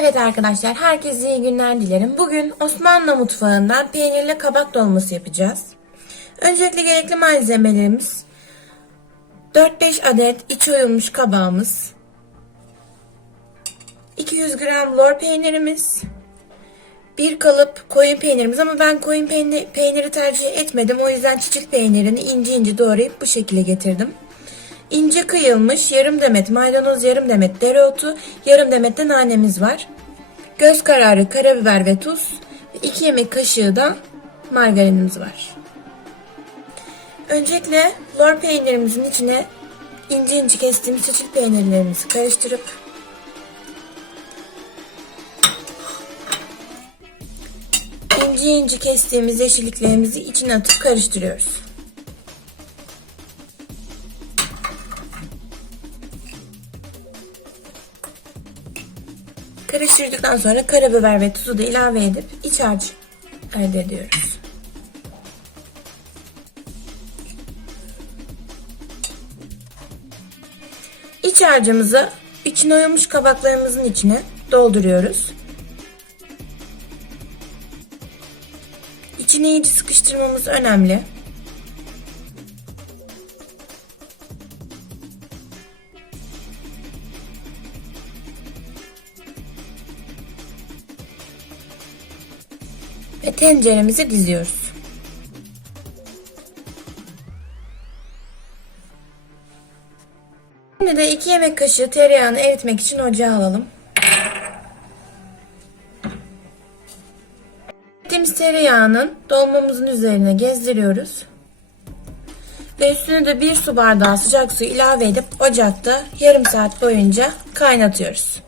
Evet arkadaşlar, herkese iyi günler dilerim. Bugün Osmanlı mutfağından peynirli kabak dolması yapacağız. Öncelikle gerekli malzemelerimiz 4-5 adet iç oyulmuş kabağımız, 200 gram lor peynirimiz, bir kalıp koyun peynirimiz ama ben koyun peyni- peyniri tercih etmedim. O yüzden çiçek peynirini ince ince doğrayıp bu şekilde getirdim. İnce kıyılmış yarım demet maydanoz, yarım demet dereotu, yarım demet de nanemiz var. Göz kararı karabiber ve tuz, 2 yemek kaşığı da margarinimiz var. Öncelikle lor peynirimizin içine ince ince kestiğimiz çeçil peynirlerimizi karıştırıp ince ince kestiğimiz yeşilliklerimizi içine atıp karıştırıyoruz. Karıştırdıktan sonra karabiber ve tuzu da ilave edip iç harç elde ediyoruz. İç harcımızı içine oyulmuş kabaklarımızın içine dolduruyoruz. İçini iyice sıkıştırmamız önemli. Ve tenceremize diziyoruz. Şimdi de 2 yemek kaşığı tereyağını eritmek için ocağa alalım. Erittiğimiz tereyağının dolmamızın üzerine gezdiriyoruz. Ve üstüne de bir su bardağı sıcak su ilave edip ocakta yarım saat boyunca kaynatıyoruz.